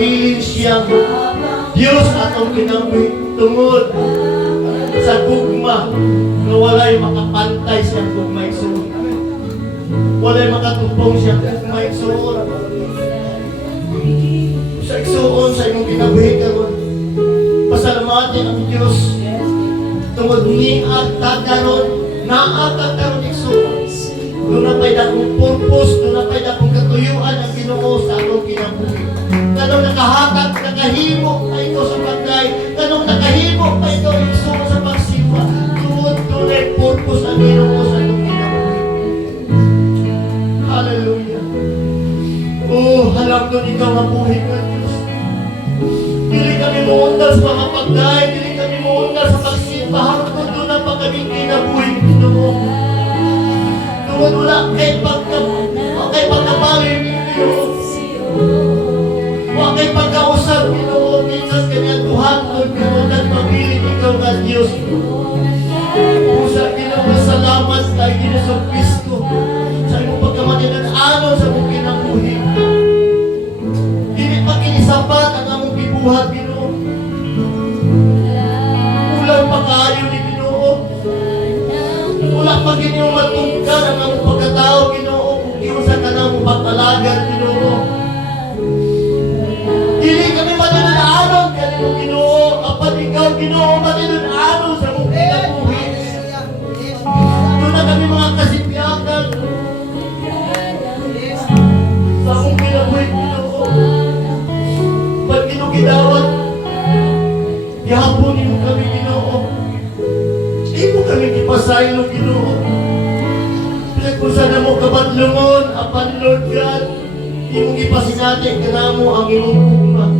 nagpabilin siyang Diyos atong kinabuhi tungod sa gugma na walay makapantay siyang gugma igsoon. Walay makatubong siyang gugma igsoon. Sa igsoon sa imong kinabuhi karon, pasalamatin ang Diyos tungod ni agta karon, naagta karon igsoon. Doon na pa'y dakong purpose, doon na pa'y dakong katuyuan ang Ginoo sa atong kinabuhi. Kanong nakahatag, nakahimo pa ikaw sa pagkay, kanong nakahimo pa ikaw igsoon sa pagsimba, tunay purpose ang Ginoo sa atong kinabuhi. Hallelujah. Oh, halang doon ikaw nga buhay ka, Diyos. Dili kami muundal sa mga pagkay, dili kami muundal sa pagsimba, hangtod doon na pa kami kinabuhi, Ginoo. Wala kay pagkabalin ni Ginoo. Wala kay pagkausap Ginoo. Minsan kanya tuhantod Ginoo nagpabilin ikaw nga Diyos. Usa Ginoo, salamat kay Ginoo Kristo sa imong pagkamatinan anon sa imong kinabuhi. Dili pa kinisapat ang among gibuhat Ginoo. Ulang pa kaayo ni Ginoo. Wala pa Ginoo matungkar ang among pagkatao Ginoo kung giusa ka na mong pagpalagan Ginoo. Dili kami matinun-anon kanimo Ginoo, apan ikaw Ginoo matinun-anon sa mong kinabuhi. Doon na kami mga kasipyakan sa mong kinabuhi Ginoo. Pag ginugidawat, ihapon mo kami Ginoo. Di mo kami ipasaylo, Ginoo. Kung sana mo kabadlungon, apan Lord God, di mo ipasinati ka na mo ang imong gugma.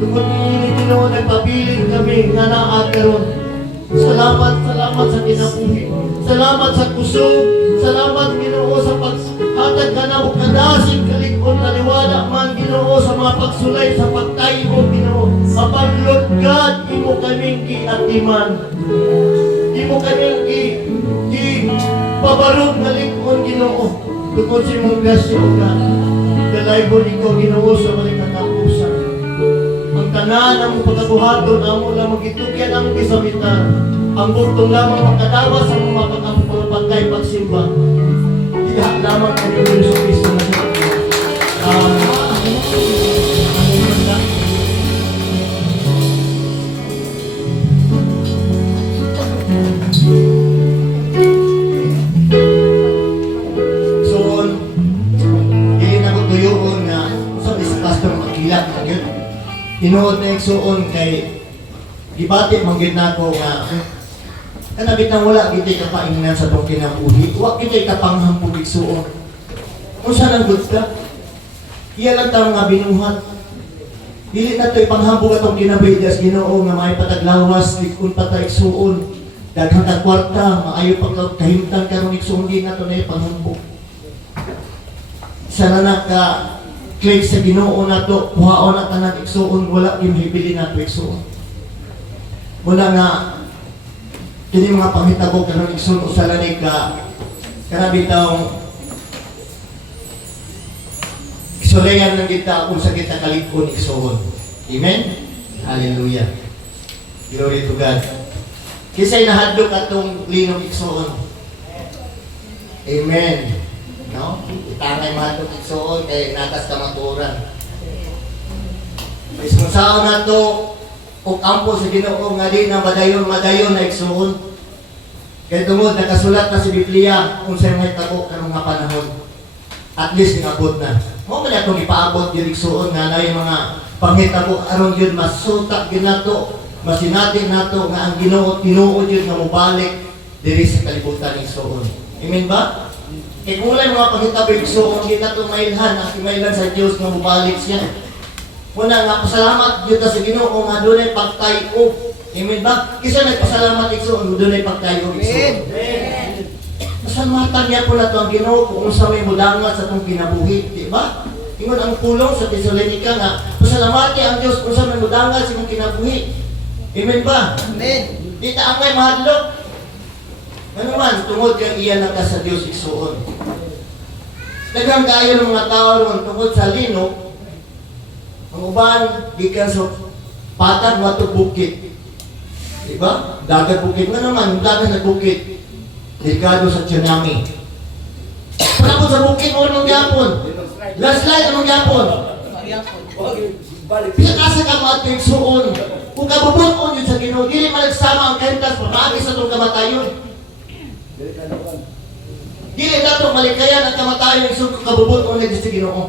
Tungkol ni Ginoo, nagpabilin kami nga naagaron. Salamat sa kinabuhi. Salamat sa kusog. Salamat, Ginoo, sa paghatag ka na mo kadasig kalikon naliwala man, Ginoo, sa mga pagsulay, sa pagtayo, Ginoo. Apan Lord God, di mo kaming kiatiman. Di mo kaming pabarog na likon, Ginoo. Tungkol sa imong grasya ka. Dalaybon ikaw, Ginoo, sa malikatapusan. Ang tanan ang pagkabuhaton, amo lang magitugyan ang kisamita. Ang burtong lamang makadawas ang mga pagkay pagsimba. Tidak lamang ang Diyos Kristo na siya. Tinuod na igsuon kay gibati manggid nako nga kanabit nang wala giti ka paingnan sa tong kinabuhi, wa giti ka panghampog igsuon. Unsa nang gud ka? Iya lang ta nga binuhat. Dili na to'y panghambog atong kinabuhi das Ginoo nga may pataglawas likon pa ta igsuon. Daghang ka kwarta, maayo pag kahimtang karon igsuon di na to na panghambog. Sana na ka click sa Ginoo nato, kuhaon na tanan igsuon, wala gimhibili nato igsuon. Muna nga kini mga panghitabo karon igsuon usala ni ka karabitaw isulayan ng kita kung sa kita kalikon igsuon. Amen? Hallelujah. Glory to God. Kisay nahadlok atong linong igsuon. Amen. No? Itangay mahadlok igsuon kay natas kamaturan. Mismo sao na to o kampo sa Ginoo nga di na madayon na igsuon. Kaya tungod nakasulat na si Biblia kung sa mga itabo karong nga panahon. At least ningabot na. Mo man atong ipaabot yung igsuon nga na yung mga panghitabo aron yun masutak yun nato, masinati nato nga ang Ginoo tinuod yun nga mubalik diri sa kalibutan igsuon. Amen ba? Kaya kung wala mga paghitabig, so kung kita itong mailhan, ang mailhan sa Diyos na mubalik siya. Muna nga, pasalamat dito sa Ginoo nga doon ay pagtayo. Amen ba? Isa nagpasalamat ikso, doon ay pagtayo ikso. Amen. Pasalamatan niya po na ito ang Ginoo kung sa may mudangat sa itong kinabuhi. Diba? Ingon ang pulong sa Tesalonica nga, pasalamati ang Diyos kung sa may mudangat sa itong kinabuhi. Amen ba? Amen. Di taangay mahadlok. Ano man, tungod kang iyan na ka sa Diyos igsuon. Daghang kayo ng mga tao ron tungod sa lino, Ang uban, gikan sa patag wato bukid. Diba? Dagat bukid nga naman, dagat na bukid. Delikado sa tsunami. Pagkapon sa bukid, anong gyapon? Landslide, anong gyapon? Pinakasa ka mga tigsuon. Kung kabubuton yun sa Ginoo, dili malagsama ang kentas, pamagi sa itong kamatayon. Dili dato malikayan ang kamatayon ng kabubuton na sa Ginoo.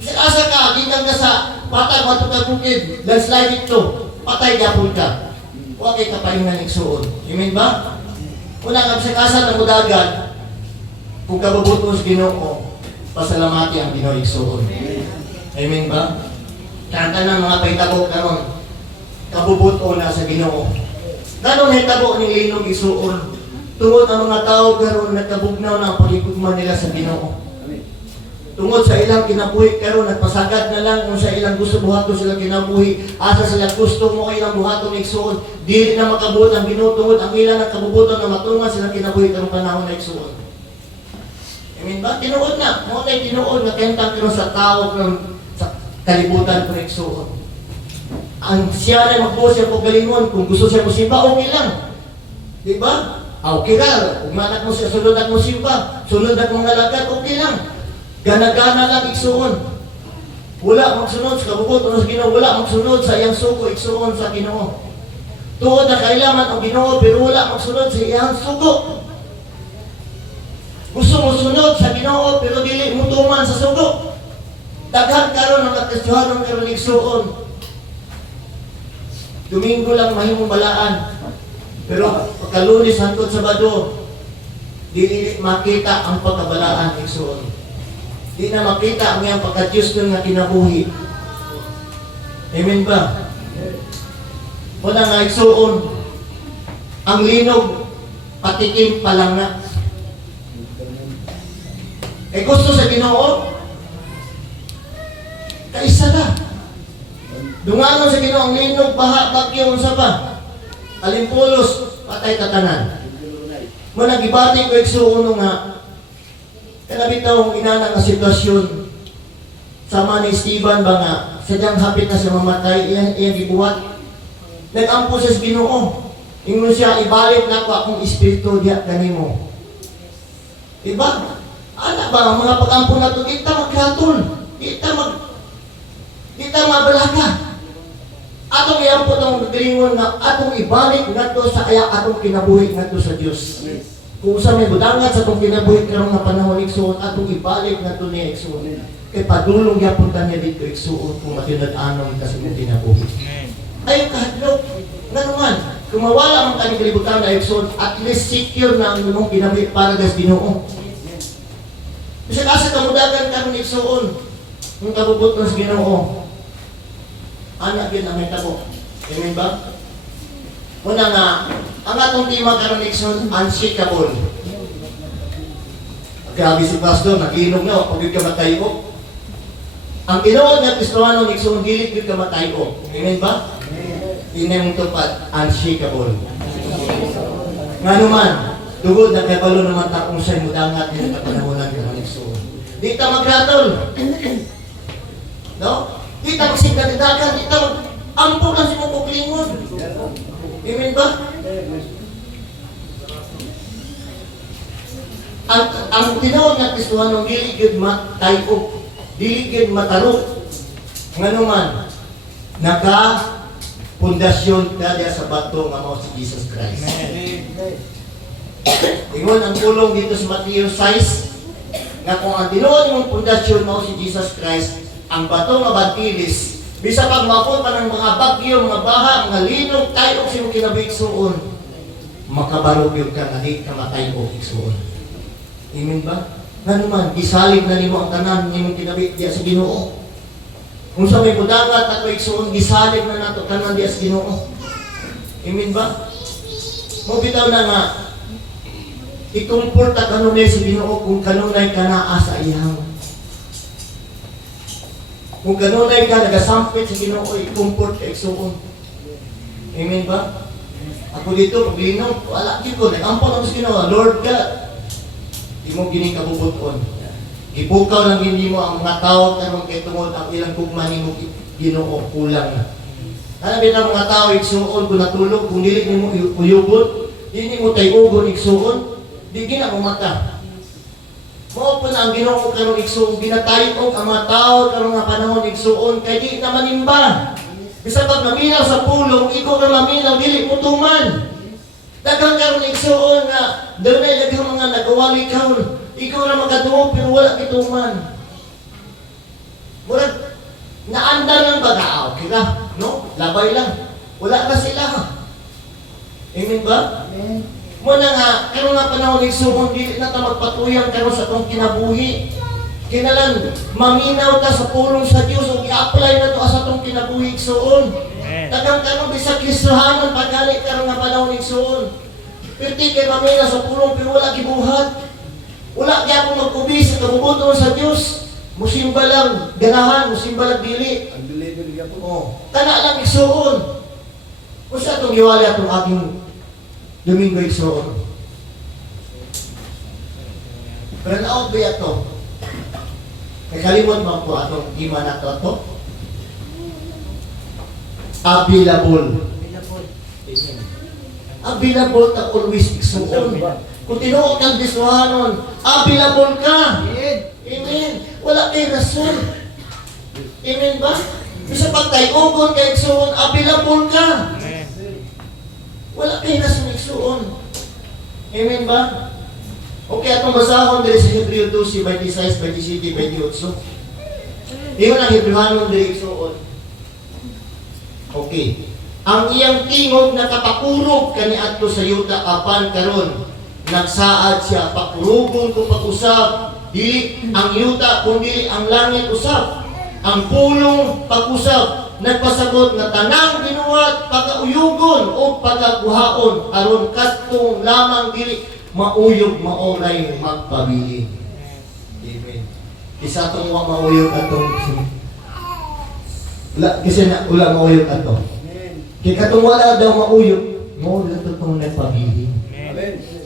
Pinakasa ka, gikan ka sa patag, wato ka bukid, landslide ito, patay gyapon ka. Huwag kay kapahingan igsuon. Amen ba? Una nga sa kasal ng mudagan, kung kabubuton sa Ginoo, pasalamati ang Ginoo igsuon. Amen ba? Kanta ng mga paitabo karon, kabubuton na sa Ginoo. Ganon hitabo ni linog igsuon. Tungod ang mga tao karon nagkabugnaw ng pagigugma nila sa Ginoo. Tungod sa ilang kinabuhi karon nagpasagad na lang kung sa ilang gusto buhaton sila kinabuhi, asa sila gusto mo ilang buhaton igsuon, dili na makabuot ang Ginoo tungod ang ilang nagkabubuton na matungan sila kinabuhi karong panahon na igsuon. Amen ba? Tinuod na, mo tay tinuod na kentang karon sa tao karon sa kalibutan ko igsuon. Ang siya na magbuo siya po galingon, kung gusto siya mo simba, okay lang. Di ba? Okay ka, kung manak mo siya, sunod at mo simba, sunod at mong nalagad, okay lang. Gana-gana lang igsuon. Wala magsunod sa kabubuton sa Ginoo, wala magsunod sa iyang sugo igsuon sa Ginoo. Tuod na kailangan ang Ginoo pero wala magsunod sa iyang sugo. Gusto mo sunod sa Ginoo pero dili mo tuman sa sugo. Daghan karon ang katisyohanon karon igsuon. Domingo lang mahimong balaan. Pero pagkalunes hangtod Sabado, dili makita ang pagkabalaan igsuon. Di na makita ang iyang pagka-Diyos nun nga kinabuhi. Amen ba? Wala nga igsuon. Ang linog, patikim pa lang na. Eh gusto sa Ginoo, kaisa na. Dunganon sa Ginoo ang linog, baha, bagyo, unsa pa. Alimpulos, patay tatanan. Muna gibati ko igsuon nga kaya bitaw ang inana nga sitwasyon sama ni Esteban ba nga sadyang hapit na siya mamatay, iyang gibuhat. Nag-ampo siya sa Ginoo. Ingon siya, ibalik na ko akong espiritu diya kanimo. Diba? Ano ba, ang mga pag-ampo na ito, di ta magkatol. Di ta mabalaga. Atong iampo itong galingon nga, atong ibalik na ito sa kaya atong kinabuhi na ito sa Diyos. Kung sa may budangat sa itong kinabuhi karong nga panahon igsuon, atong ibalik na ito niya igsuon. Kaya padulong yapuntan niya dito igsuon kung matinad-anong kasi mo kinabuhi. Ay, kahadlok. Nga naman, kung mawala ang kanyang kalibutan na igsuon, at least secure na ang lumong kinabuhi para sa Ginoo. Kasi kasi kamudagan karong igsuon, kung kabubuton sa Ginoo, anak yun ang may tabo. Amen ba? Una nga, ang atong tema karon igsoon, unshakable. Grabe si Pastor, naginom na, pag yung kamatayo. Ang tinuod na Kristohano igsoon, dili yung kamatayo. Amen ba? Inay mong tupad, unshakable. Nga naman, tugod na kabalo naman ta kung sa'y mudangat yung kapanahonan karon igsoon. Di ta magratol. No? Di ta magsigdagdagan, di ta mag-ampo lang si mong kuklingon. Amen ba? Ang tinawag ng Kristohano, dili gyud matayo, dili gyud mataro. Ngano man, naka-pundasyon ka diya sa bato nga mao si Jesus Christ. Ingon ang pulong dito sa Mateo 6, nga kung ang tinuod mong pundasyon mao si Jesus Christ, ang bato nga bantilis, bisa pag mapot pa ng mga bagyo, mga baha, mga linog, tayo sino kinabigsuon, makabarog yun ka, hindi ka matayo igsuon. Amen ba? Nga naman, gisalig na nimo ang tanan, nimo kinabig diya sa Ginoo. Kung sa may budagat at may igsuon, gisalig na nato tanan diya sa Ginoo. Amen ba? Mubitaw na nga, ikumport at kanunay sa Ginoo kung kanunay ka naa sa iyang. Kung kanunay ka, nagasampit sa Ginoo, ikumport ka igsuon. Amen ba? Ako dito, paglinaw, wala dito, nag-ampon ako sa Ginoo, Lord God, di mo gining kabubuton. Gipukaw lang hindi mo ang mga tao karon kay tungod ang ilang gugma nimo Ginoo kulang na. Ano ang mga tao igsuon kung natulog kung dili nimo uyugon, dili mo tayugon igsuon, di gina mo mata. Mao pa na ang Ginoo karon igsuon ginatayog ang mga tao karon nga panahon igsuon kay di na manimba. Bisag pag maminaw sa pulong, ikaw na maminaw dili mo tuman. Daghang karon igsuon nga dunay daghang mga nagawali karon. Ikaw na magatuo pero wala kituman. Murag naandar lang bagaaw kila, no? Labay lang. Wala na sila. Amen ba? Amen. Muna nga, karon nga panahon igsuon dili na ta magpatuyang karon sa atong kinabuhi. Kinalan maminaw ta sa pulong sa Dios ug i-apply na to sa atong kinabuhi igsuon. Daghang karon bisag Kristohanon pagali karon nga panahon igsuon. Perti kay maminaw sa pulong pero wala gibuhat. Wala kaya akong magkubi sa kabubuton sa Diyos. Musimba lang ganahan, musimba lang dili. Ang deliver niya po. Oh, kana lang igsuon. Kung sa itong iwali atong aking Domingo igsuon. Pero naot ba ito? Nakalimot mo po atong ima na to? Available. Available ta always igsuon. Kung tinuod kang Kristohanon, available ka. Amen. Wala kay rason. Amen ba? Bisa pag tayo kay igsuon, available ka. Wala kay rason igsuon. Amen ba? Okay, atong basahon diri sa Hebreo 12, 26, 27, 28. Iyon ang Hebrewanon diri igsuon. Okay. Ang iyang tingog nakapakurog kaniadto sa yuta apan karon nagsaad siya pakurugon ko pag-usab dili ang yuta kundi ang langit usab ang pulong pag-usab nagpasagot nga tanang binuhat pagauyugon o pagaguhaon aron kadtong lamang dili mauyog maoray magpabilin. Amen. Isa tong wa mauyog atong kasi na wala mauyog ato. Kaya katong wala daw mauyog mo lang totong nagpabilin. Amen.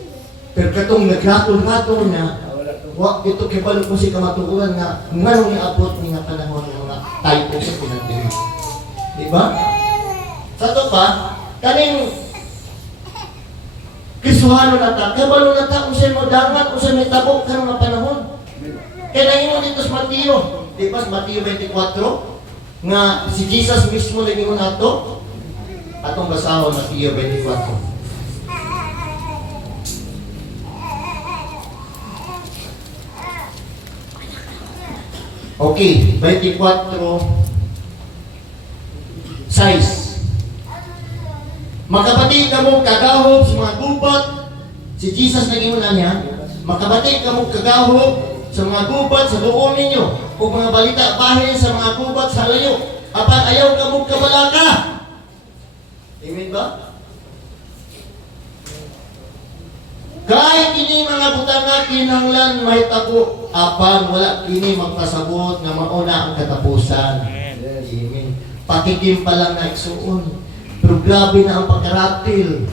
Pero katong nagratol-ratol na, wak ito kibalo ko si kamatukuran nga nganong iabot ni nga panahon ng mga typo sa pinagdiri. Di ba? Sa to pa, kaning Kristohanon na ta, kabalo na ta kung siya mo dangat, kung siya may tabok ka ng panahon. Kaya nangingon dito sa Mateo, di ba sa Mateo 24, nga si Jesus mismo nangingon nato, atong basahon Mateo 24. Okay, 24 size. Makabati ka mo kagahog sa mga gubat. Si Jesus naging una niya. Makabati ka mo kagahog sa mga gubat sa doon ninyo. O mga balita bahin sa mga gubat sa layo. Apan ayaw ka mo kabalaka. Amen ba? Kahit kini mga butanga kinahanglan may tago apan wala kini magpasabot nga mauna ang katapusan. Amen. Patikim pa lang na igsuon. Pero grabe na ang pagkaratil.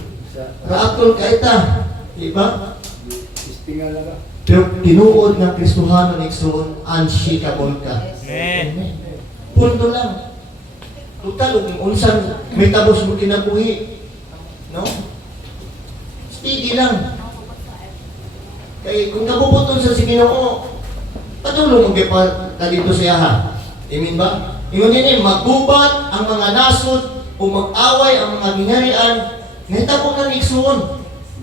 Raatol ka ita. Diba? Istingal na ka. Pero tinuod ng Kristohanon igsuon, unshakable ka. Amen. Punto lang. Total, kung unsan may tabos mo kinabuhi. No? Steady lang. Kaya kung nabubuton sa si Ginoo, patulong mo ka dito sa yaha. Amen ba? Ingon din maggubat ang mga nasod o mag-away ang mga gingharian, nahitabo ng igsuon.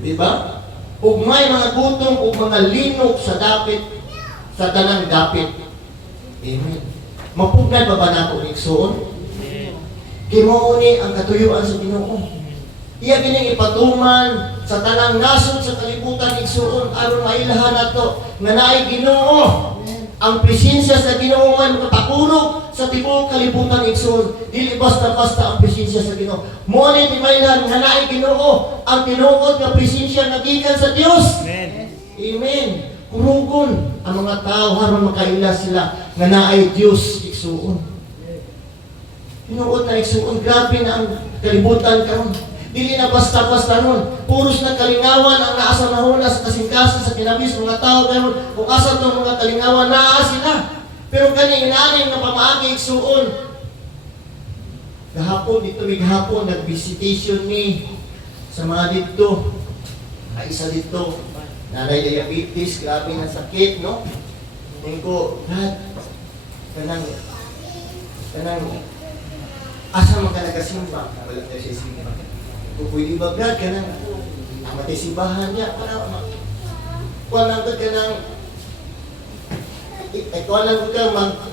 Di ba? O may mga gutom o mga linok sa dapit, sa tanang dapit. Amen. Mapugnad ba ba nato ang igsuon? Kaya mo ni ang katuyuan sa Ginoo. Iya kining ipatuman sa tanang nasod sa kalibutan igsuon aron mailahan nato nga naay Ginoo. Ang presensya sa Ginoo man makapakurog sa tibuok kalibutan igsuon. Dili basta-basta ang presensya sa Ginoo. Mo ni timaylan nga naay Ginoo ang tinuod nga presensya nga gikan sa Dios. Amen. Amen. Kurugon ang mga tao aron makaila sila nga naay Dios igsuon. Tinuod na igsuon grabe na ang kalibutan karon. Dili na basta-basta nun. Puros na kalingawan ang naa sa nahuna sa kasingkasan sa kinabis mga tao karon kung asa tong mga kalingawan naa sila. Pero kani inanin nga pamaagi igsuon. Gahapon dito gahapon nag-visitation ni sa mga dito. Isa dito, nanay diabetes, grabe ng sakit, no? Tingin ko, God, kanang, asa man ka nagasimba? Wala tayo siya simba. Kung pwede ba, God, kanang, matay simbahan niya, para, kuha lang ka kanang, kuha lang ka,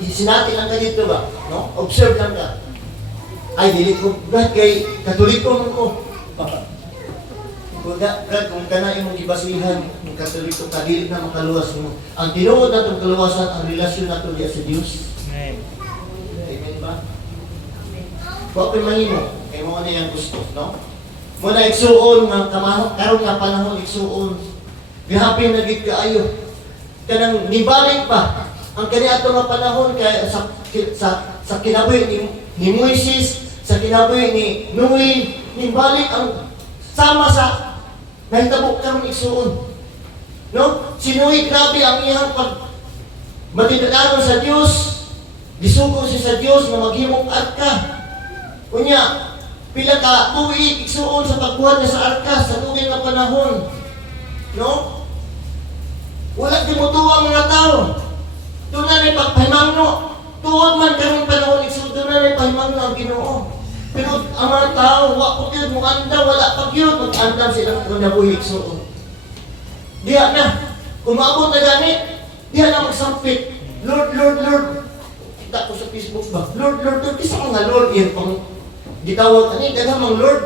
sinati lang ka dito ba? No? Observe lang ka. Ay, dili ko, God, kay Katoliko man ko. Kung kana imong gibasihan ng Katoliko ka dili na makaluwas mo. Ang tinuod natong kaluwasan ang relasyon nato diya sa Dios. Amen. Amen ba? Wa pa mahimo kay mo na yang gusto, no? Mo na igsuon nga kamahon karon nga panahon igsuon. Gihapin na gid kaayo. Kanang nibalik pa ang kaniadto nga panahon kay sa kinabuhi ni Moises, sa kinabuhi ni Noe, nibalik ang sama sa nahitabo karon igsuon. No? Si Noe grabe ang iyang pag matindaganon sa Dios. Gisugo siya sa Dios nga maghimong arka. Unya, pila ka tuig igsuon sa pagbuhat niya sa arka sa tuig nga panahon. No? Wala timutuwa ang mga tao. Doon na rin pagpahimangno. Tuod man karong panahon igsuon doon na rin pahimangno ang Ginoo. Pero ang mga tao, wala yun, mukanda, wala pag yun, mag-andam silang nabuhig suon. Diya na, kumabot na gani, diya na magsampit. Lord, Lord, Lord. Kita ko sa Facebook ba? Lord, Lord, Lord. Kisa ko nga Lord, yan pang gitawag ani, dagamang Lord.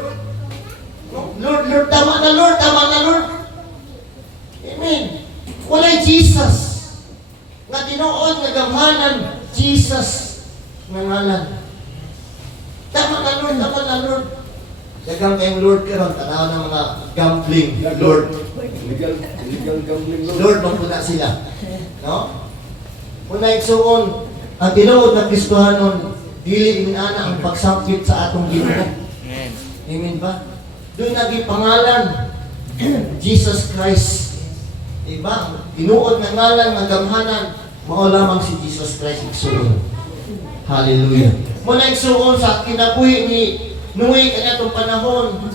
No? Lord, Lord, tama na Lord, tama na Lord. Amen. Walay Jesus. Nga tinuod, nagamhanan, Jesus. Nangalan. Tama na Lord, tama na Lord. Dagang kayong Lord karon tanaw ng mga gambling, Lord. Illegal gambling, Lord. Lord, magpuna sila. No? Muna igsuon, ang tinuod na Kristohanon, dili inana ang pagsampit sa atong Ginoo. Amen. Amen ba? Doon naging pangalan, Jesus Christ. Diba? Tinuod nga ngalan, nga gamhanan, mao lamang si Jesus Christ igsuon. Hallelujah. Muna igsuon sa kinabuhi ni Noe kanatong panahon.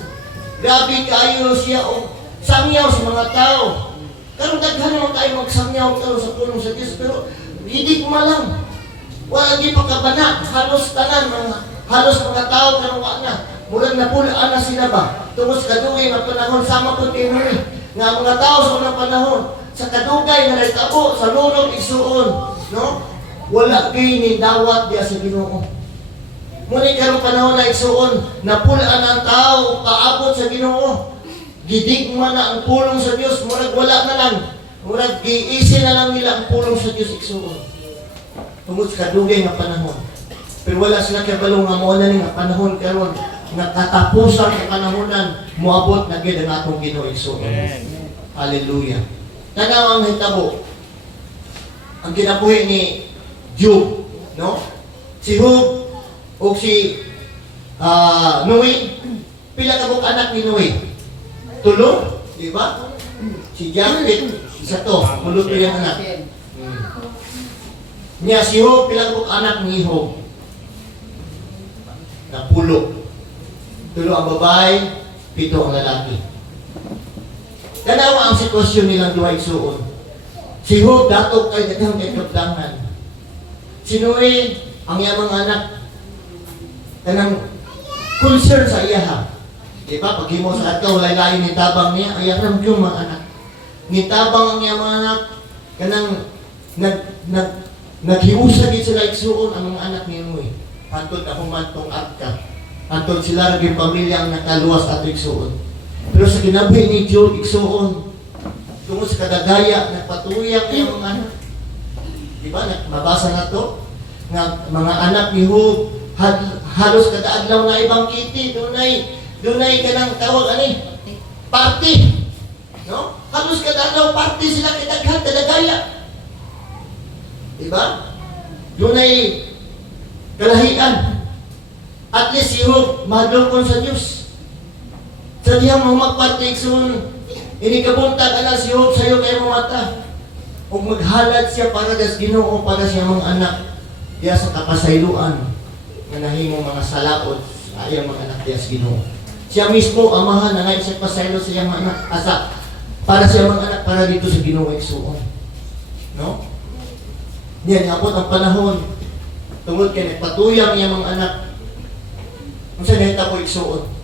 Grabe kaayo siya o samyaw sa mga tao. Karon daghan naman tayo magsamyaw karon sa pulong sa Dios pero hindi ko malang. Wala di pa kabana, halos tanan halos mga tao karon wa na. Murag napulaan na sila ba? Tungod sa kadugay nga panahon sama pud kay Noe. Nga mga tao sa unang panahon sa kadugay nga nagtabo sa lulong igsuon, no? Wala kay ni dawat diya sa Ginoo. Muni karong panahon na igsuon, napulaan ang tao paabot sa Ginoo. Gidigma na ang pulong sa Dios, murag wala na lang. Murag giisi na lang nila ang pulong sa Dios igsuon. Tungod sa kadugay nga panahon. Pero wala sila kabalo nga mo na nga panahon karon nga katapusan sa panahonan moabot na gid ang atong Ginoo igsuon. Hallelujah. Tanaw ang hitabo. Ang kinabuhi ni Job, no? Si Job o si Noe, pila ka buk anak ni Noe? Tulo, di ba? Si Japhet, isa to, tulo to yung anak. Niya si Job, pila ka buk anak ni Job? Napulo. Tulo ang babae, pito ang lalaki. Tanawa ang sitwasyon nilang duha igsuon. Si Job dato kay daghang kay kabdangan. Si Noe, ang iyang mga anak, kanang concern sa iya ha. Di ba? Pag himo sa ato, walay lain ni tabang niya, ay aram yung mga anak. Ni tabang ang iyang mga anak, kanang naghiusa din sila igsuon ang mga anak ni Noe. Hantod ako mantong arka. Hantod sila rin pamilya ang nakaluwas ato igsuon. Pero sa kinabuhi ni Job igsuon, tungod sa kadagaya, nagpatuyak ang mga anak. Di ba? Mabasa na to nga mga anak ni Job halos kada adlaw na ibang kiti dunay kanang tawag ani party, no? Halos kada adlaw party sila kay daghan kadagaya. Di ba? Dunay kalahian. At least si Job madungkon sa Dios. Sa diyang mo magparte igsoon, inikabuntag anak si Job sa'yo kayo mata. O maghalad siya para das Ginoo para siya mga anak diya sa kapasayloan nga nahimong mga salaot sa iyang mga anak diya sa Ginoo. Siya mismo amahan na ngayon siya pasaylo sa iyang mga anak asa para sa mga anak para dito sa Ginoo igsoon. No? Diyan abot ang panahon tungod kay nagpatuyang iyang mga anak. Unsa nahita ko igsoon?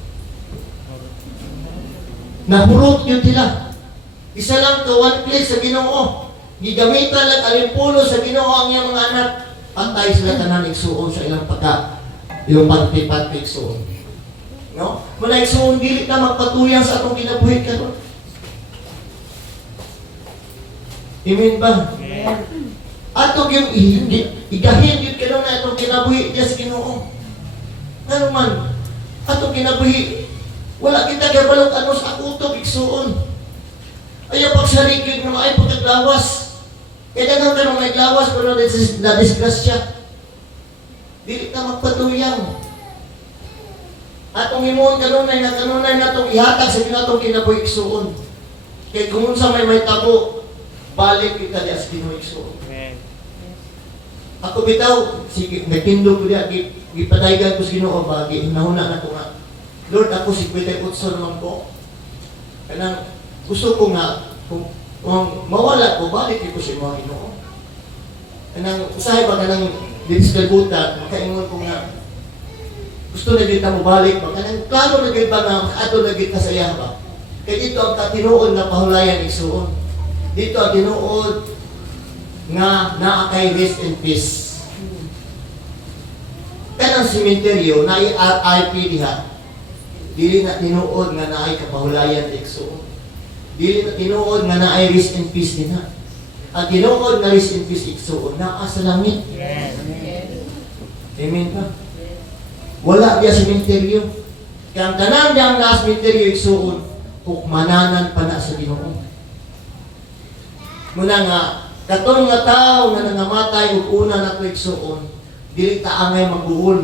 Nahurot yun sila. Isa lang ka one place sa Ginoo. Gigamitan lang alimpulo sa Ginoo ang iyang mga anak. Patay sila tanan igsuon sa ilang pagka. Yung pagpipat igsuon. No? Muna igsuon dili na magpatuyang sa atong kinabuhi karon. Amen ba? Atong yung igahin yun karon na atong kinabuhi diya sa Ginoo. Ano man? Atong kinabuhi wala kita gabalog ano sa kutob igsuon. Ayaw pagsarigid nga ay pagkaglawas. Kaya dagang ka nung may lawas pero na-disgrasya. Dili ka magpatuyang. Atong himuon kanunay na itong ihatag sa ginatong kinabuhi igsuon. Kaya kung unsa may tabo, balik kita diya sa Ginoo igsuon. Ako bitaw, sige, nagtindog ko diya, gipadaygan ko sa Ginoo ba, nahuna na ko nga. Lord, ako si Kwete Utso naman ko. Kanang gusto ko nga, kung mawala ko, balik ko sa mga Ginoo. Kanang usahay ba kanang diniskalbutan, makaingon ko nga, gusto na dito mo balik ba? Kanang klaro na dito ba nga, ato na dito sa iya ba? Kaya dito ang katinuod na pahulayan igsuon. Dito ang tinuod nga naakay rest in peace. Kanang sementeryo, na RIP diha, dili na tinuod nga naay kapahulayan igsuon. Dili na tinuod nga naay rest in peace din ha. Ang tinuod na rest in peace igsuon naa sa langit. Yes. Amen ba? Wala diya sementeryo. Kaya ang tanan diyang na sementeryo igsuon, hukmananan pa na sa Ginoo. Muna nga, katong nga tao nga nangamatay ug una na ito igsuon, dili ta angay magbuhol.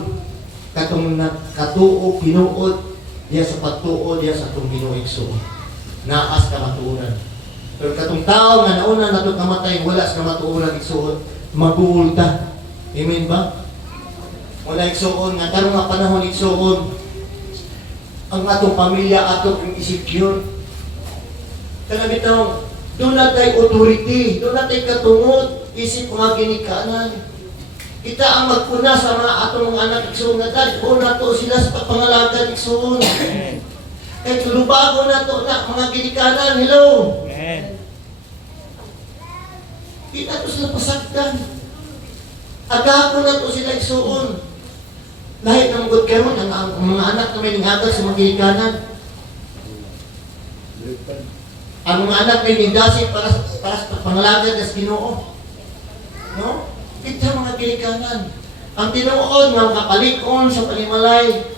Katong katuo, kinuod, diya sa pagtuo, diya sa atong Ginoo igsuon. Naas kamatuoran. Pero katong tao nga nauna na ito kamatay, wala sa kamatuoran igsuon, magbuhol ta. Amen ba? Wala igsuon, nga karong nga panahon igsuon, ang atong pamilya atong i-secure. Kaya bitaw, doon natay authority, doon natay katungod, isip mga ginikanan. Kita ang magpuna sa mga atong mga anak igsuon nga dahil o nato sila sa pangalagan igsuon. Kaya tulubago nato na mga ginikanan, hello. Kita to sila pasagdan. Agako nato sila igsuon. Lahit ng good karon ang mga anak na may ningagag sa mga ginikanan. Ang mga anak may nindasi para sa pangalagan ng Ginoo. No? Kita mga ginikanan. Ang tinuod nga makapalikon sa panimalay,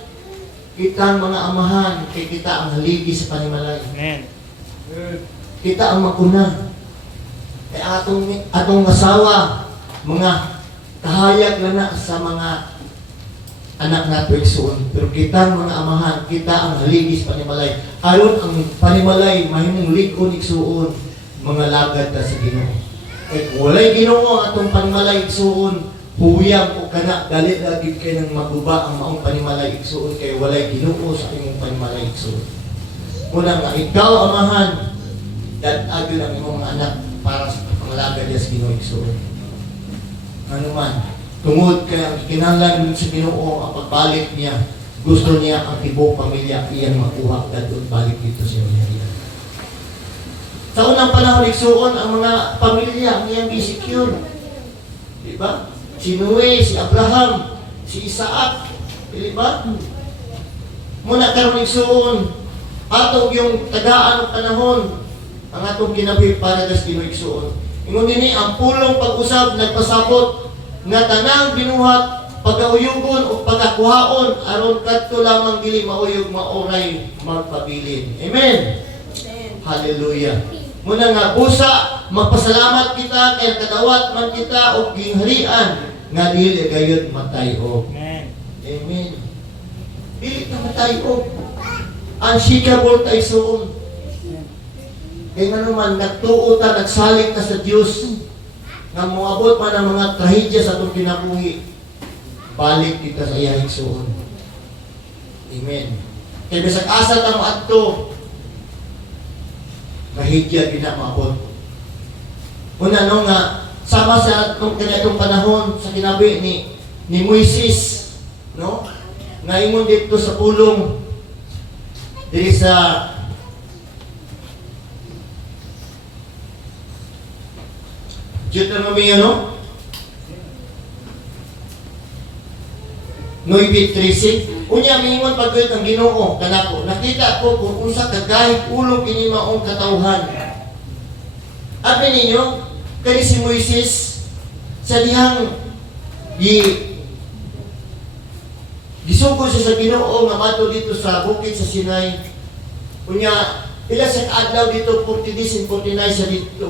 kita ang mga amahan, kay kita ang haligi sa panimalay. Amen. Kita ang makuna. Kaya atong asawa, mga kahayag na sa mga anak nato igsuon. Pero kita ang mga amahan, kita ang haligi sa panimalay. Aron ang panimalay, mahimong likon igsuon, mga lagad ta sa Ginoo. Kaya walay Ginoo ang atong panimalay igsuon, huyang o kana, dali lagi kayo ng maguba ang maong panimalay igsuon, kaya walay Ginoo sa imong panimalay igsuon. Muna nga, ikaw amahan, dad-agyo ng imong mga anak para sa pangalagad niya sa Ginoo igsuon. Ano man, tungod kaya ang kinahanglan sa Ginoo ang pagbalik niya, gusto niya ang tibok pamilya iyang makuha dadto balik dito sa iya. Sa unang panahon igsuon ang mga pamilya ang iyang i-secure. Di ba? Si Noe, si Abraham, si Isaac, di ba? Muna karon igsuon atong yung tagaan ng panahon ang atong kinabuhi para sa Ginoo igsuon. Ingon dinhi ang pulong pag-usab nagpasabot nga tanang binuhat pagauyugon o pagakuhaon aron kadto lamang dili mauyog maoray magpabilin. Amen. Hallelujah. Muna nga busa magpasalamat kita kay kadawat man kita og gingharian nga dili gayud matayo. Amen. Amen. Dili ka matayo. unshakable ta igsoon. Kaya nga naman, nagtuo ta, nagsalig ta sa Diyos, nga moabot man ang mga trahedya sa itong kinabuhi, balik kita sa iya igsoon. Amen. Kaya bisag asa ta moadto, trahedya ginamabot. Una no nga, sama sa itong kanitong panahon, sa kinabi ni Moises, no? Nga imon dito sa pulong, diri sa Deuteronomy, ano? 9:36. Unya mingon pagkait ang Ginoo kanako, nakita ko kung unsa kagahig ulo kini maong katawhan. Abi ninyo, kani si Moises sa dihang gisugod siya sa Ginoo nga madto dito sa bukid sa Sinai. Unya pila sa kaadlaw dito 40 days and 49 sa dito.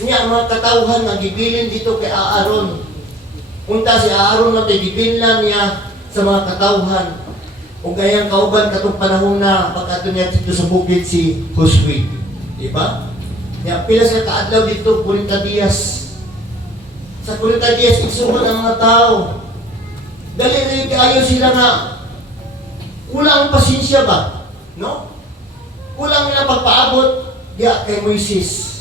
Unya ang mga katawhan nga gibilin dito kay Aaron. Unta si Aaron na gibilin niya sa mga katawhan. Ug gayang kauban katong panahon na pagkadto niya dito sa bukid si Josue. Di ba? Ya, pila sa kaadlaw dito 40 dias. Sa 40 dias igsuon ang mga tao. Dali rin kayo sila nga kulang ang pasensya ba? No? Kulang nila pagpaabot diya kay Moises.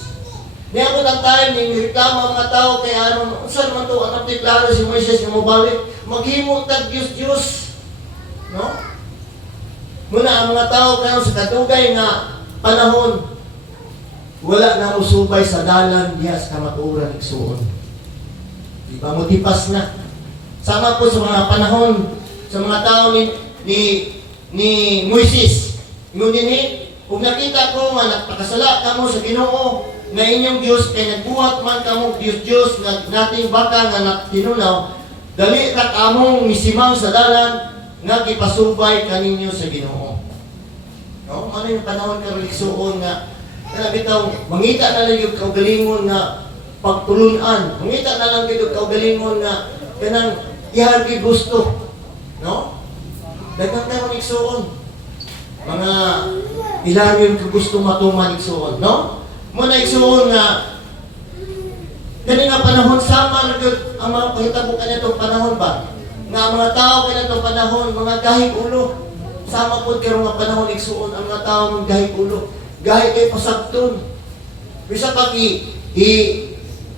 Niya ko ang time ni reklamo ang mga tao kay ano, saan man to ang deklaro si Moises nga mobalik, maghimo tag Diyos. No? Muna ang mga tao kayo sa kadugay nga panahon, wala na usubay sa dalan diya sa kamaturan igsuon. Di ba mo tipas na? Sama po sa mga panahon sa mga tao ni Moises. Ingon dinhi, kung nakita ko nga nagpakasala kamo sa Ginoo nga inyong Diyos kay nagbuhat man kamo Diyos nga nating baka nga tinunaw, dali ra kamong misimang sa dalan nga gipasubay kaninyo sa Ginoo. No? Ano yung panahon karon igsuon nga kana bitaw mangita na lang yung kaugalingon nga pagtulunan. Mangita na lang yung kaugalingon nga kanang ihargi gusto. No? Daghang karon igsuon. Mga ilalim ka gusto matuman igsuon, no? Muna igsuon nga kani nga panahon sama ra gyud ang mga pahitabo kanitong panahon ba? Nga ang mga tao kanitong panahon mga gahig ulo. Sama pud karon nga panahon igsuon ang mga tao mga gahig ulo. Gahig kay pasagton. Bisa pag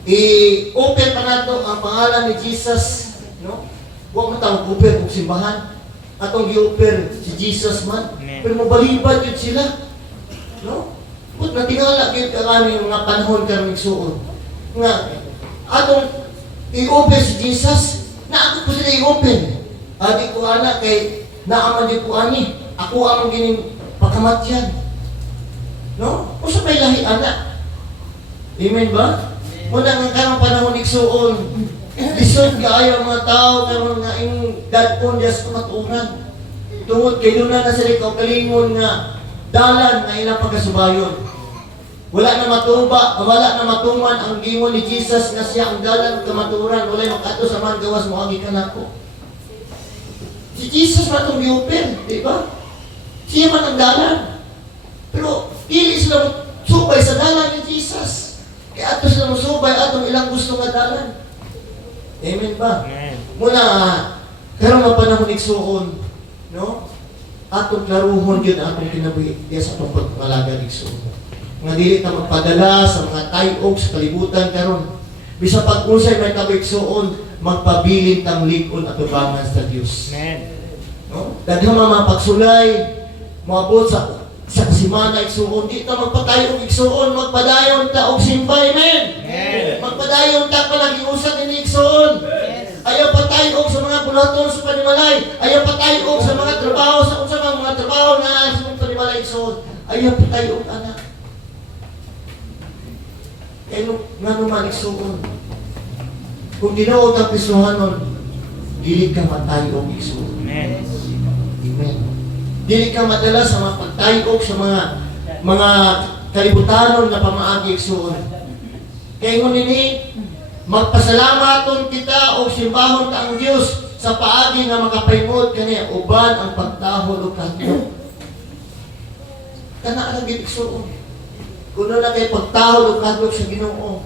i-open pa nato ang pangalan ni Jesus, no? Wa mo tawag open og simbahan. Atong gi-offer si Jesus man. Pero mabalibad yun sila. No? Put natingala gyud kami mga panahon karon igsuon. Nga atong i-offer si Jesus, na ako po sila i-open. Adi ko ana kay naaman di ko ani. Ako ang gining pagkamatyan. No? Usa may lahi ana. Amen ba? Muna nga karong panahon igsuon. Lisod kaayo ang mga tao karon nga ing dadpon diya sa kamatuoran. Tungod kay luna na sila kaugalingon nga dalan nga ilang pagkasubayon. Wala na matuman ang gingon ni Jesus nga siya ang dalan kamatuoran. Wala makato sa man gawas mo agi kanako. Si Jesus man itong giupen, di ba? Siya man ang dalan. Pero dili sila subay sa dalan ni Jesus. Kaya ato sila musubay atong ilang gusto nga dalan. Amen ba? Amen. Muna, karon nga panahon igsuon, no? Atong klaruhon yun atong kinabuhi diya sa atong pagpalaga igsuon. Nga dili ta magpadala sa mga tayog sa kalibutan karon. Bisa pag unsay may kabigsuon, magpabilin tang lig-on at tubangan sa Dios. Amen. No? Daghang mga pagsulay, moabot sa kasimana igsuon, di ta magpatayog igsuon, magpadayon ta og simbay, amen. Magpadayon ta palagiusan ini igsuon. Ayaw patayog sa mga bulaton sa panimalay. Ayaw patayog sa mga trabaho sa unsa mga trabaho na sa panimalay igsuon. Ayaw patayog anak. Kaya nga naman igsuon. Kung Ginoo ta Kristohanon, dili ka matayog igsuon. Amen. Amen. Dili ka madala sa mga pagtayog sa mga kalibutanon na pamaagi igsuon. Kaya ngun ini magpasalamaton kita o simbahon ta ang Dios sa paagi nga makapaymod kaniya uban ang pagtahol o kahitno. Kana ang gigsuon. Kuno na kay pagtahod o kadlok sa Ginoo.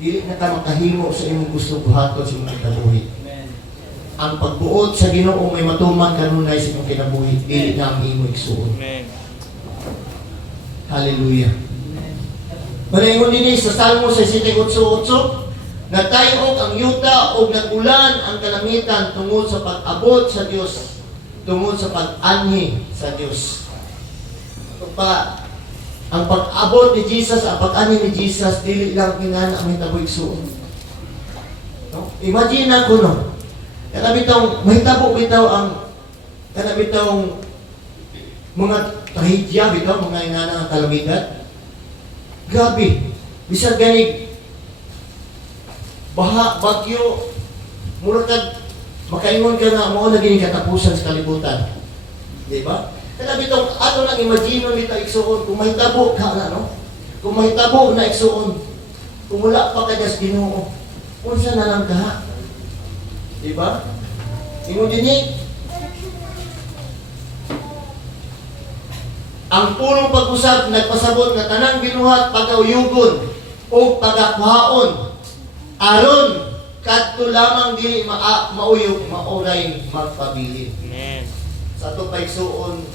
Dili na ka makahimo sa imong gusto buhaton sa imong kinabuhi. Ang pagbuot sa Ginoo may matuman kanunay sa imong kinabuhi, dili na ang imong igsuon. Hallelujah. Malingon din sa Salmo 68:8, nagtayog ang yuta o nagulan ang kalamitan tungod sa pag-abot sa Dios, tungod sa pag-anhi sa Dios. Ito pa, ang pag-abot ni Jesus, ang pag-anhi ni Jesus, dili lang kinana ang hitabo igsuon. No? Imagine ako, no? Kanabitong, mahitabo bitaw ang kanabitong mga trahedya bitaw, mga inana ang kalamidad. Grabe. Bisag ganig baha, bagyo, mura kag makaingon ka na mo na gini katapusan sa kalibutan. Di ba? Kaya bitong ato nang imagine nito igsuon kung mahitabo ka na, no? Kung mahitabo na igsuon, kung wala pa ka sa Ginoo, unsa na lang ka? Di ba? Ingon din ang pulong pag-usab nagpasabot nga tanang binuhat pagauyugon o pagakuhaon aron kadto lamang dili mauyog mauray magpabilin. Amen. Sa ato paigsuon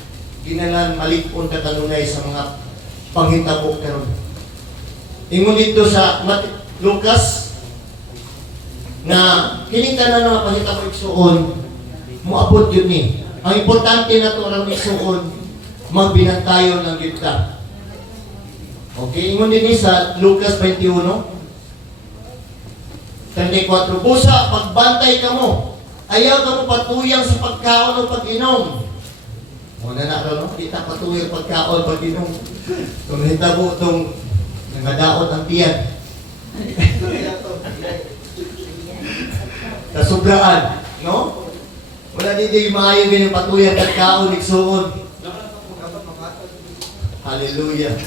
ginalan malig-on ka kanunay sa mga panghitabo karon. Ingon dito sa Lucas na kini tanan nga panghitabo igsuon moabot yun ni. Ang importante na to ang igsuon magbinantayon ng gitna. Okay, ingon din sa Lucas 21, 34, busa, pagbantay ka mo. Ayaw ka mo patuyang sa pagkaon o pag-inom. Muna na no? Kita patuyang pagkaon, pag-inom. Kung hitabo itong nangadaot ang tiyan. Kasubraan, no? Wala din yung maayon din yung patuyang pagkaon, igsuon. Hallelujah.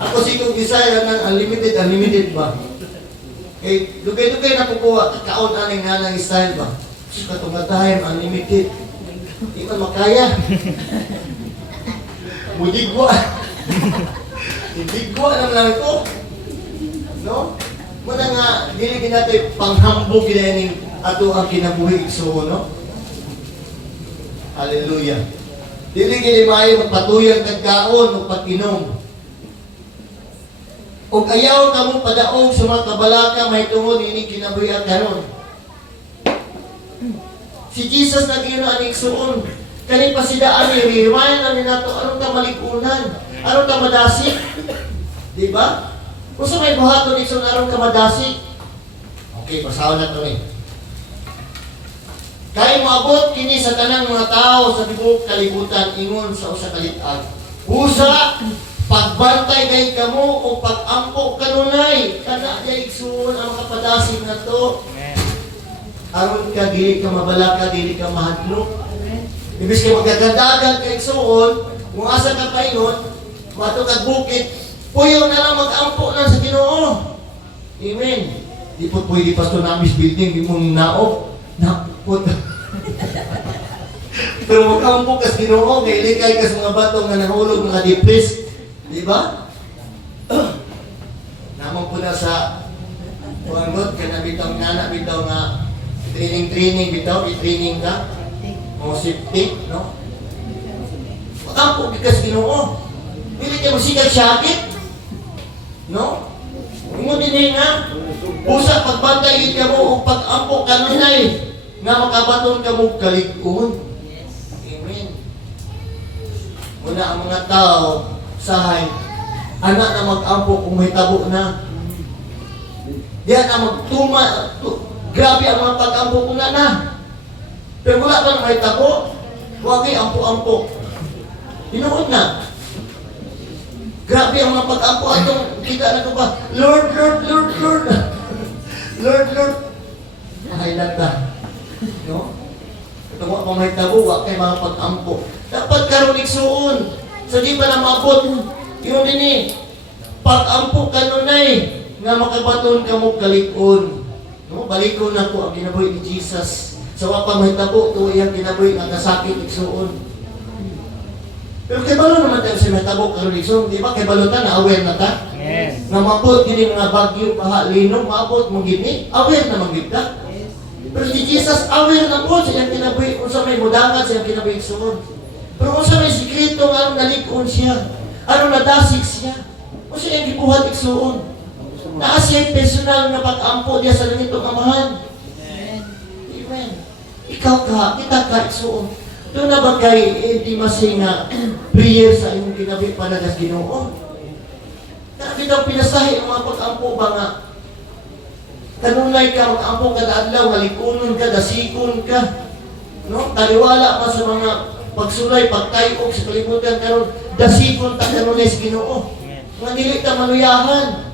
Ako sikong desire ng unlimited ba? Eh, lugay-lugay na kukuha, kakaon aning nanang style ba? So, katungatahin, unlimited. Di man makaya. Mudigwa. Mudigwa naman lang ito. No? Muna nga, dili natin panghambog ginaning ato ang kinabuhi igsuon, no? Hallelujah. Dili gini maayo magpatuyang kagkaon o pag-inom. O ayaw ka mong padaong sa mga kabalaka may tungod ini kinabuhi karon. Si Jesus nagino ang igsuon. Kani pasidaan ni remind na nato anong ka malikunan, anong ka madasik. Di ba? Kung sa may buhaton igsuon anong ka madasik. Okay, pasaw na to ni. Kaya moabot kini sa tanang mga tao sa tibuok kalibutan ingon sa usa ka lit-ag. Usa pagbantay kay kamo o pag-ampo kanunay kana diay igsuon ang makapadasig nato. Aron ka dili ka mabalaka, dili ka mahadlok. Ibig ka magagadagan kay igsuon, kung asa ka paingon, mato kag bukid, puyo na lang mag-ampo lang sa Ginoo. Amen. Di po pwede pasto namis building, di mong naop. Napot. Pero magkampo kas Ginoo, kay likay kas mga bato nga nahulog, mga depress. Di ba? Naman po na sa Puangot, kaya bitaw nana, bitaw nga training, bitaw, i-training ka. Mga safety, no? Magkampo kas Ginoo. Dili ka masikag syakit. No? Ingon din nga, usa pagbantay ka mo o pag-ampo kanunay nga makabaton ka mo kalig-on. Amen. Muna ang mga tao sahay, anak na mag-ampo kung may tabo na. Diyan ang magtuma, grabe ang mga pag-ampo kung na. Pero wala pa may tabo, huwag ay ampo-ampo. Tinuod na. Grabe ang mga pag-ampo atong kita na ko ba? Lord, Lord, Lord, Lord. Lord, Lord. Ay, lata. No? Ito mo kung may tabo, huwag kayo mga pag-ampo. Dapat karoon igsuon. So di pa na maabot. Yun din eh. Pag-ampo kanunay nga makabaton ka mo kalikon. No? Balikon na ko ang kinabuhi ni Jesus. Sa wapa may tabo, ito iyang kinabuhi ang nasakit igsuon. Pero kay balo naman tayo sa metabok karon igsoon, di ba? Kay balo ta na aware na ta. Yes. Nga mabot gini mga bagyo, baha, lino, mabot mo gini, aware na magid ka. Pero si Jesus aware na po sa iyang kinabuhi, kung sa may mudangan sa iyang kinabuhi igsoon. Pero kung sa may sikreto nga anong nalikon siya, anong nadasig siya, kung sa iyang gibuhat igsoon, naa siya personal na pag-ampo niya sa langit o amahan. Amen. Ikaw ka, kita ka igsoon. Doon na ba kay intimacy nga prayer sa imong kinabuhi para sa Ginoo? Kaya kita pinasahi ang mga pag-ampo ba nga kanunay ka, mag-ampo ka na adlaw, nga likunon ka, dasikon ka, no? Taliwala ka sa mga pagsulay, pagtayog sa kalimutan karon, dasikon ta kanunay sa Ginoo. Nga dili ka manuyahan.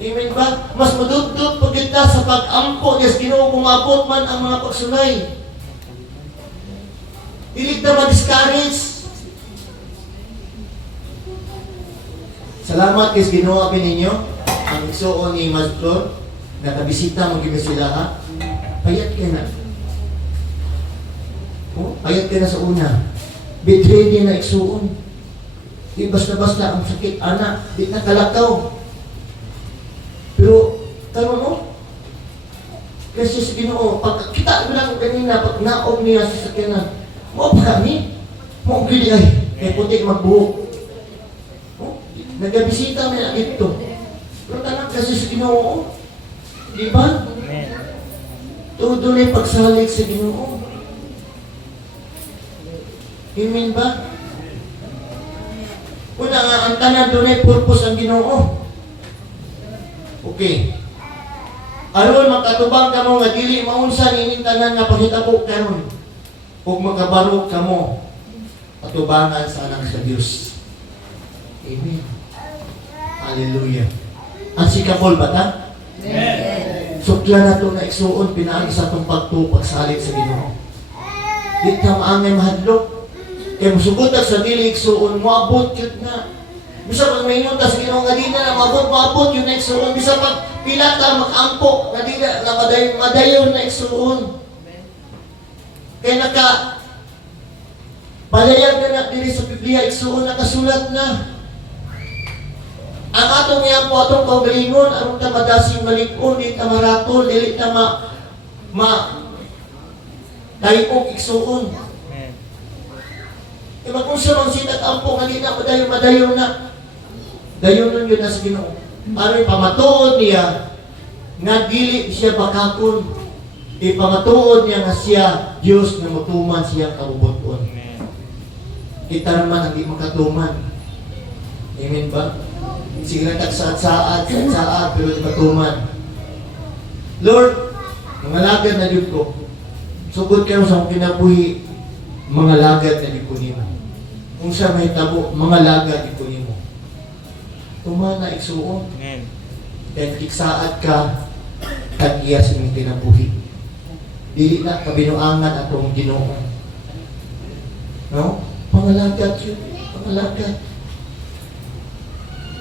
Amen ba? Mas madudot pag kita sa pag-ampo niya sa Ginoo kung maabot man ang mga pagsulay. Dili ka ma-discourage. Salamat kay Ginoo abi ninyo. Ang igsoon ni Mastor, nakabisita mo gid sila ha. Payat ka na. Oh, payat ka na sa una. Betray din na igsoon. Di basta-basta ang sakit anak, di na kalakaw. Pero karon mo, kasi sa Ginoo, pag kita mo lang kanina, pag naog niya sa sakyanan, mo pa kami, mo gili ay, kay puti magbuhok. Oh, nagabisita mo na dito. Pero tanak kasi sa Ginoo, di ba? Amen. Todo na pagsalig sa Ginoo. Amen ba? Una nga, ang tanan doon ay purpose ang Ginoo. Okay. Aron makatubang ka mo nga dili maunsa nining tanan nga paghitabo karon. Ug makabarog ka mo atubangan sa anak sa Dios. Amen. Hallelujah. Ang sikapol ba ta? Amen. Sukla na ito na igsuon, pinaan sa itong pagtupag salit sa Ginoo. Di ka maangay mahadlok. Kaya musugod sa dili igsuon, moabot yun na. Bisa pag may inunta sa Ginoo nga di na moabot yun na igsuon. Bisa pag pila ka mag-ampo, nga di na madayon na igsuon. Kaya palayag na na dili sa Biblia, igsuon nakasulat na. Ang atong yan po, atong kaugalingon, anong ta madasing malikon, di ta maratol, dili ta tayog igsuon. Amen. E mag-unsa mang sitat ampo, nga di na madayon na. Dayon nun yun na sa Ginoo. Aron pamatuod niya, nga dili siya bakakon. Ipamatuod niya nga siya, Diyos na mutuman siyang kabubuton. Amen. Kita naman ang di makatuman. Amen ba? Sige lang tagsaad-saad, pero di matuman. Lord, mga lagad na Diyos ko, sugod kayo sa akong kinabuhi, mga lagad na Diyos ko nimo. Kung sa may tabo, mga lagad Diyos ko nimo. Tumana igsuon. Amen. Then tiksaad ka, tag-iya sa inyong kinabuhi. Dili na kabinuangan atong Ginoo. No? Pangalagat yun. Pangalagat.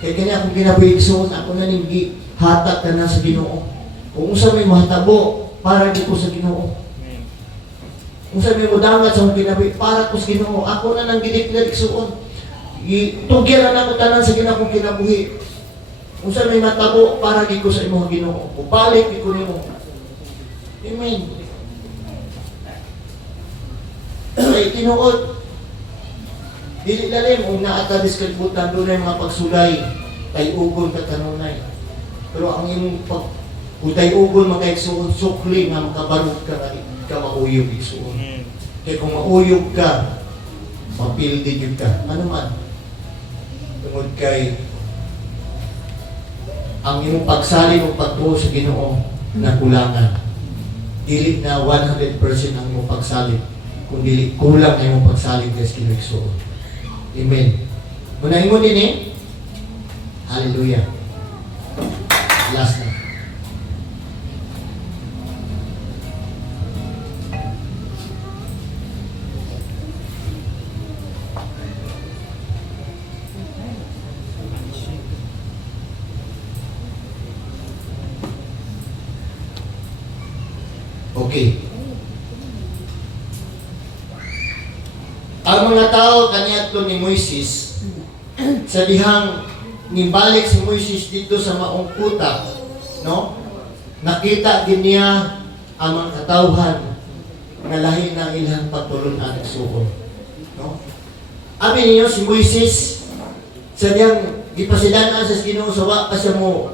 Kaya kanya akong kinabuhigsoon, ako na nindi hatak ka na sa Ginoo. Kung usa may mahatabo, para di ko sa Ginoo. Amen. Kung sa may mudangat sa akong kinabuhi, para ko sa Ginoo. Ako na nang gidiklar igsuon. Tugyan na ako tanan sa ginakong kinabuhi. Kung sa may matabo, para di ko sa imong Ginoo. Upalik di ko nimo. Amen. Ay tinuod. Dili lalim kung naata diskalibutan doon ay mga pagsulay, tay-ugon ka kanunay. Pero ang imong kung tay-ugon makaigsuon, sukli nga makabarog ka mauyog igsuon. Amen. Kaya kung mauyog ka, mapildi yun ka. Ano man? Tungod kay ang imong pagsalig o pagtuo sa Ginoo na kulangan. Dili na 100% ang imong pagsalig. Kung dili kulang na imong pagsalig sa Ginoo. Amen. Unahin mo din eh. Hallelujah. Last na. Okay. Ang mga tao kanya ito ni Moises, sa dihang nibalik si Moises dito sa maong kuta, no? Nakita din niya ang mga katawhan na lahi ng ilang pagtulunan at suko. No? Amin ninyo si Moises, sa diyang gipasilanan sa Ginoo sa wa pa siya mo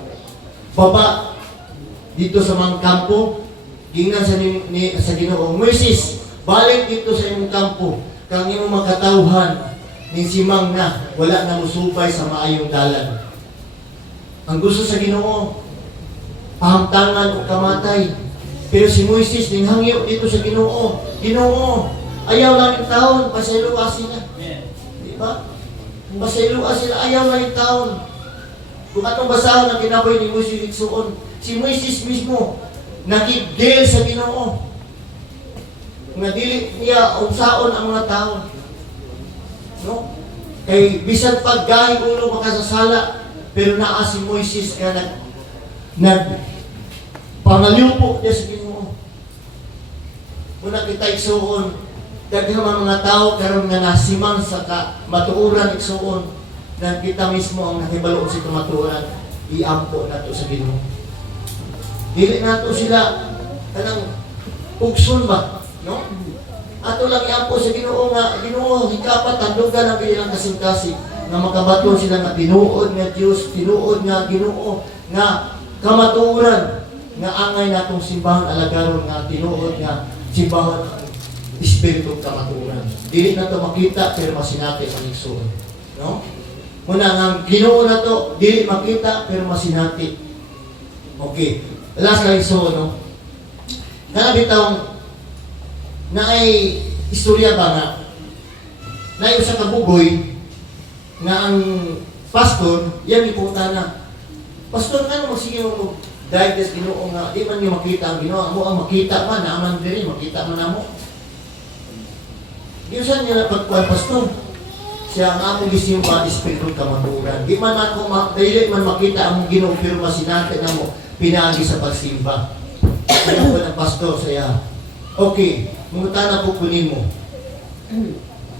baba dito sa mga kampo, gingnan sa Ginoo, Moises, balik dito sa imong kampo, kang imong makatawhan ning simang na wala na musubay sa maayong dalan. Ang gusto sa Ginoo, pahamtangan o kamatay. Pero si Moises ning hangyo dito sa Ginoo, Ginoo, ayaw lang yung taon, pasayloa sila. Di ba? Pasayloa sila, ayaw lang yung taon. Kung atong basahan ang kinaboy ni Moises igsuon, si Moises mismo nakigdel sa Ginoo. Nga dili niya unsaon ang mga tao. No? Kay bisan paggahi ulo makasasala, pero naa si Moises nga nag pangaliupo niya sa Ginoo. Muna kita igsuon, daghang mga tao karon nga nasimang sa matuuran igsuon, na kita mismo ang nakibaloon sa kamatuoran, iampo nato sa Ginoo. Dili nato sila kanang pugson ba, no? Ato lang iampo sa Ginoo nga Ginoo hikapat tandugan ang ilang kasing-kasing nga makabaton sila nga tinuod nga Dios, tinuod nga Ginoo nga kamatuoran nga angay natong simbahan alagaron nga tinuod nga simbahan espiritu kamatuoran. Dili na to makita pero masinati ang igsoon, no? Muna nga Ginoo na to dili makita pero masinati. Okay. Last ka igsoon, no? Kana bitawng na ay istorya ba nga na yung sa kabugoy na ang pastor, yan ipunta na, pastor, ano magsige mo dahil des Ginoo nga, di man niyo makita ang Ginoo, mo ang makita man, naaman din, makita man na mo. Di saan niya napagkuhan, pastor? Siya ang among gisimba, espiritu kamaturan. Di man ako, dahil man makita ang Ginoo, pero masinate na mo, pinagi sa pagsimba. Kaya po ng pastor, saya, okay, mungutan na po kunin mo.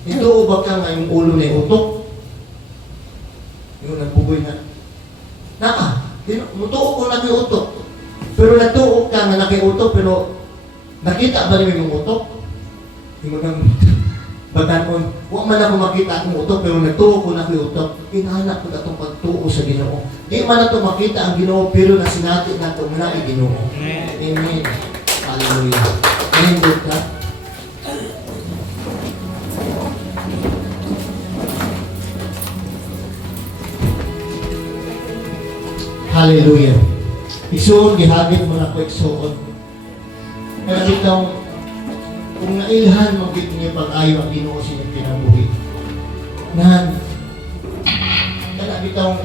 Ito o ba ka nga yung ulo na utok? Yung nagpugoy na. Mutuo ko na utok. Pero natuo ka nga nakiutok, pero nakita ba niyo yung utok? Yung mga batanon, huwag man ako makita akong utok, pero natuo ko na utok. Inahanap ko na itong pagtuo sa Ginoo. Di man na ito makita ang Ginoo, pero nasinati na ito na Ginoo. Amen. Hallelujah. Amen, good ka? Hallelujah. Igsuon, gihagit mo na ko igsuon. Kaya bitaw, kung nailhan mo bit niya pag-ayo ang Ginoo sinyang pinabuhi. Nahan, kaya bitaw,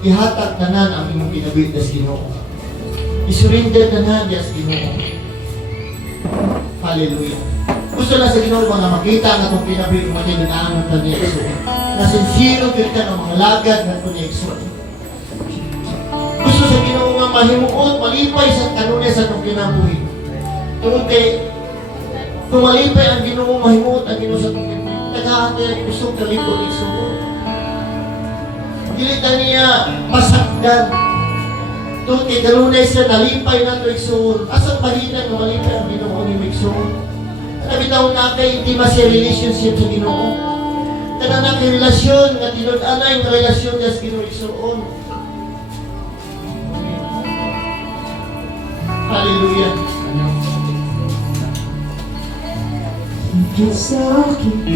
ihatag tanan ang imong pinabuhi sa Ginoo. Isurrender tanan sa Ginoo. Hallelujah. Gusto na sa Ginoo mga makita nga itong pinabuhi kung matinanaan ng niya igsuon. Na sincero kita ng mga lagad na ito niya igsuon. Gusto sa Ginoo nga mahimuot, malipay sa kanunes sa itong kinabuhi. Tungkol kay, kung malipay ang Ginoo, mahimuot ang Ginoo sa itong kinabuhi. Naghahatay ang kusog na lipo ng isugo. Dilitan niya masakdan. Tungkol kay kanunes sa nalipay na ito isugo. Asang bahina na malipay ang Ginoo ni isugo. Sabi taon na kay intimacy relationship sa Ginoo. Tanang na kay relasyon, nga tinod-anay nga relasyon niya sa Ginoo isugo. Hallelujah. Sa aking